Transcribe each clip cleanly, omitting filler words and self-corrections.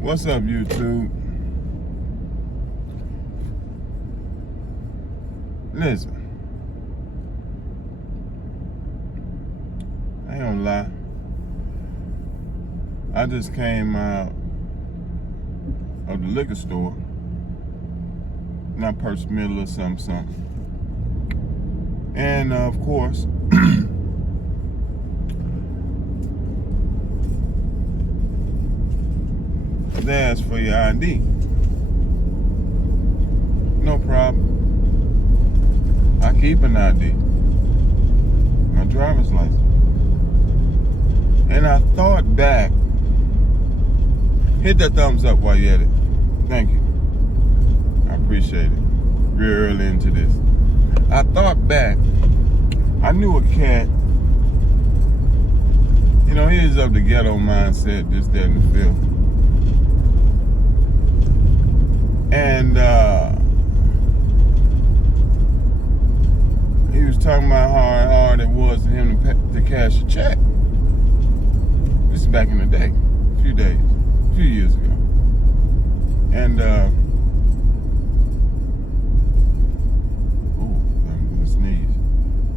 What's up, YouTube? Listen, I ain't gonna lie. I just came out of the liquor store. Not Perch Middle or something. And of course, they ask for your ID. No problem. I keep an ID. My driver's license. And I thought back. Hit that thumbs up while you're at it. Thank you. I appreciate it. Real early into this. I thought back. I knew a cat. You know, he is of the ghetto mindset, this, that, and the fifth. And he was talking about how hard it was for him to cash a check. This is back in the day, a few years ago. And I'm gonna sneeze.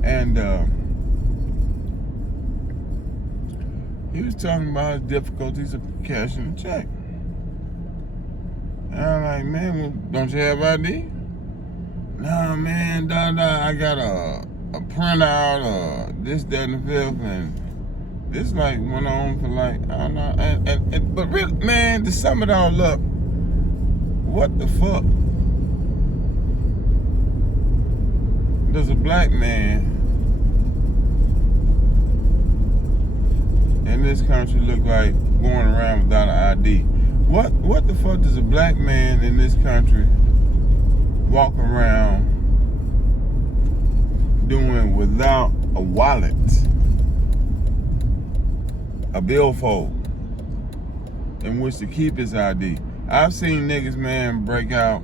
And he was talking about his difficulties of cashing a check. And I'm like, man, well, don't you have ID? Nah, man, I got a printout, this, that, and the fifth, and this like went on for like, I don't know, but really, man, to sum it all up, what the fuck does a black man in this country look like going around without an ID? What the fuck does a black man in this country walk around doing without a wallet, a billfold in which to keep his ID? I've seen niggas, man, break out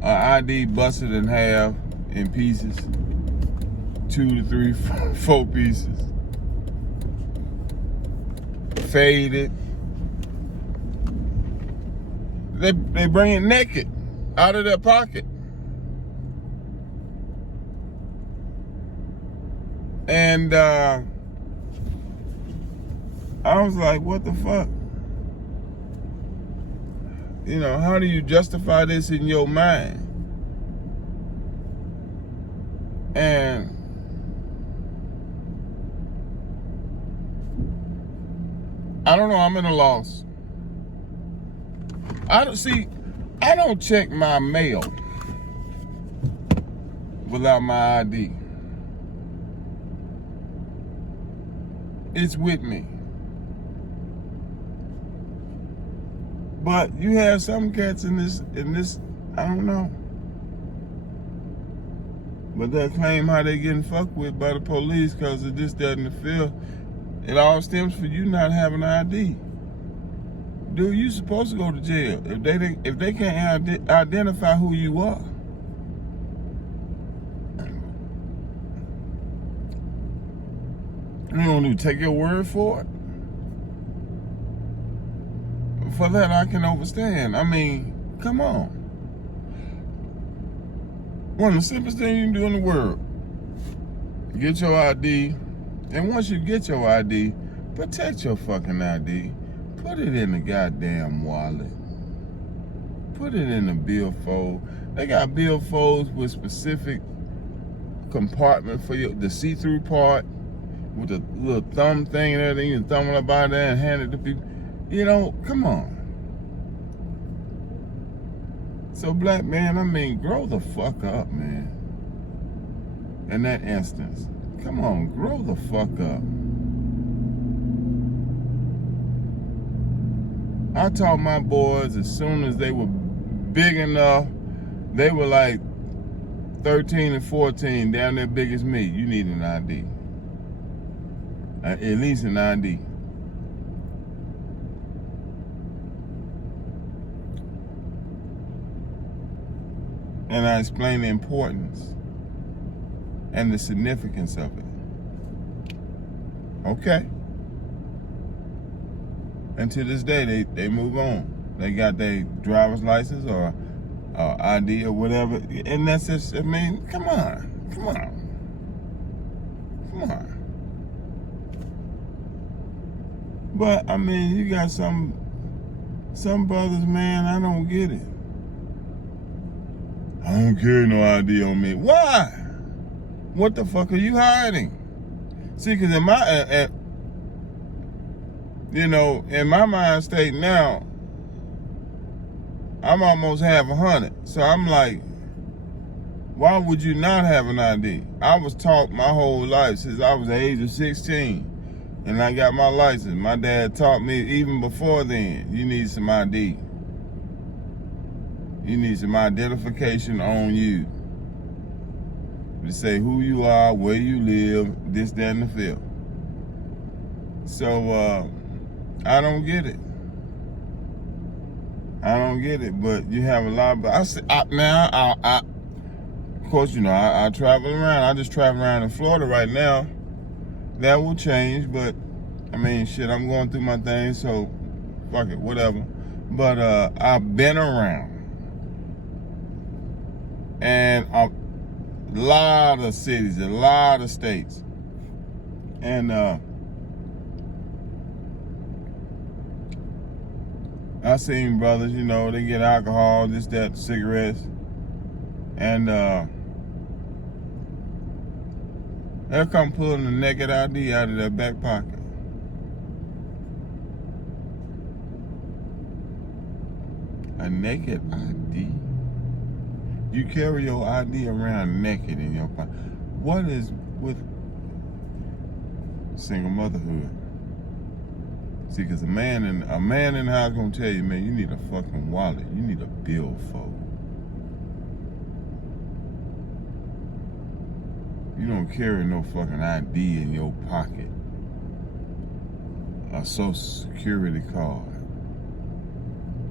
an ID busted in half, in pieces, 2 to 3, 4 pieces, faded. They bring it naked out of their pocket. And I was like, what the fuck? You know, how do you justify this in your mind? And I don't know, I'm at a loss. I don't check my mail without my ID. It's with me. But you have some cats in this, I don't know. But they'll claim how they getting fucked with by the police because of this, that, and the fifth. It all stems from you not having an ID. Dude, you supposed to go to jail if they can't identify who you are. You don't need to take your word for it. For that, I can understand. I mean, come on. One of the simplest things you can do in the world, get your ID, and once you get your ID, protect your fucking ID. Put it in the goddamn wallet. Put it in the billfold. They got billfolds with specific compartment for the see-through part with a little thumb thing and everything. You can thumb it up out there and hand it to people. You know, come on. So black man, I mean, grow the fuck up, man. In that instance. Come on, grow the fuck up. I taught my boys as soon as they were big enough, they were like 13 and 14, down there big as me. You need an ID. At least an ID. And I explained the importance and the significance of it. Okay. And to this day, they move on. They got their driver's license or ID or whatever. And that's just, I mean, come on. But, I mean, you got some brothers, man, I don't get it. I don't carry no ID on me. Why? What the fuck are you hiding? See, because in my, in my mind state now, I'm almost half 100. So I'm like, why would you not have an ID? I was taught my whole life since I was the age of 16. And I got my license. My dad taught me even before then, you need some ID. You need some identification on you. To say who you are, where you live, this, that, and the fifth. So, I don't get it. But you have a lot of, of course, I travel around. I just travel around in Florida right now. That will change, but I mean, shit, I'm going through my thing, so fuck it, whatever. But I've been around, and a lot of cities, a lot of states, and I seen brothers, they get alcohol, this, that, cigarettes, and they'll come pulling a naked ID out of their back pocket. A naked ID? You carry your ID around naked in your pocket. What is with single motherhood? See, because a man in the house gonna tell you, man, you need a fucking wallet. You need a billfold. You don't carry no fucking ID in your pocket. A social security card.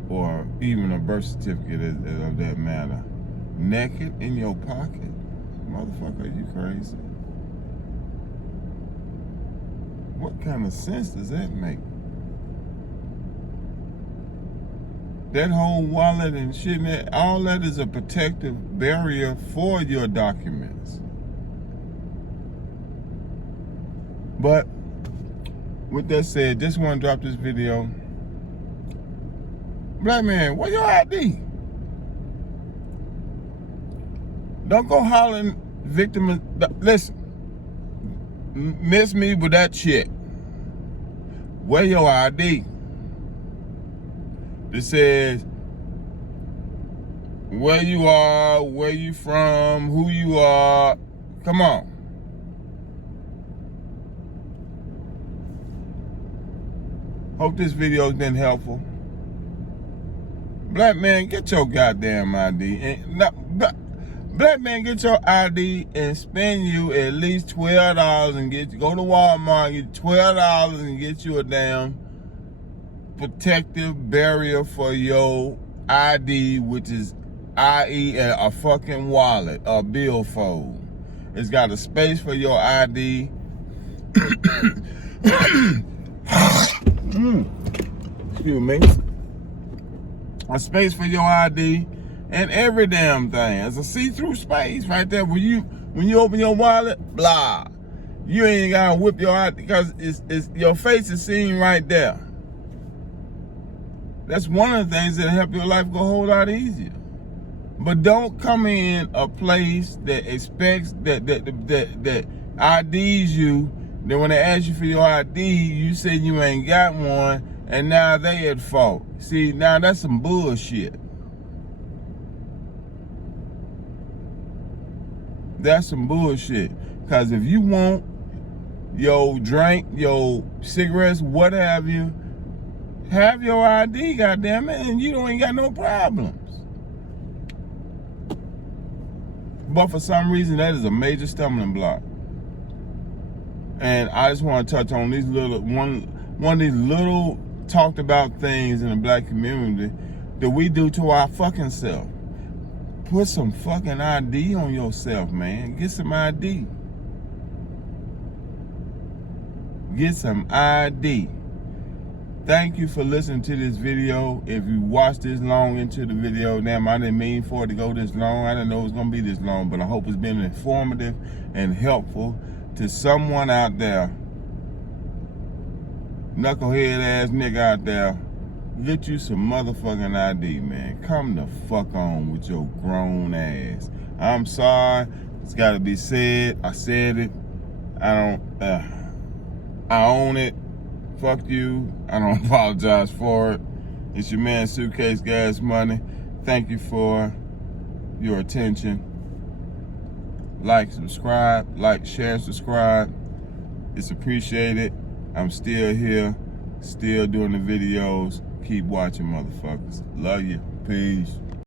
Or even a birth certificate of that matter. Naked in your pocket? Motherfucker, are you crazy? What kind of sense does that make? That whole wallet and shit, all that is a protective barrier for your documents. But with that said, just want to drop this video. Black man, where your ID? Don't go hollering victim. Listen, miss me with that shit. Where your ID? It says where you are, where you from, who you are. Come on. Hope this video's been helpful. Black man, get your goddamn ID. Black man, get your ID and spend you at least $12 and go to Walmart, get $12 and get you a damn protective barrier for your ID, which is i.e. a fucking wallet, a billfold. It's got a space for your ID. Excuse me. A space for your ID and every damn thing. It's a see-through space right there. When you open your wallet, blah. You ain't gotta whip your ID because it's your face is seen right there. That's one of the things that help your life go a whole lot easier. But don't come in a place that expects that IDs you. Then when they ask you for your ID, you said you ain't got one, and now they at fault. See, now that's some bullshit. That's some bullshit. Because if you want your drink, your cigarettes, what have you, have your ID, goddammit, and you ain't got no problems. But for some reason, that is a major stumbling block. And I just want to touch on these one of these little talked about things in the black community that we do to our fucking self. Put some fucking ID on yourself, man. Get some ID. Get some ID. Thank you for listening to this video. If you watched this long into the video, damn, I didn't mean for it to go this long. I didn't know it was gonna be this long, but I hope it's been informative and helpful to someone out there. Knucklehead ass nigga out there. Get you some motherfucking ID, man. Come the fuck on with your grown ass. I'm sorry. It's gotta be said. I said it. I own it. Fuck you. I don't apologize for it. It's your man Suitcase Gas Money. Thank you for your attention. Like, subscribe. Like, share, subscribe. It's appreciated. I'm still here. Still doing the videos. Keep watching, motherfuckers. Love you. Peace.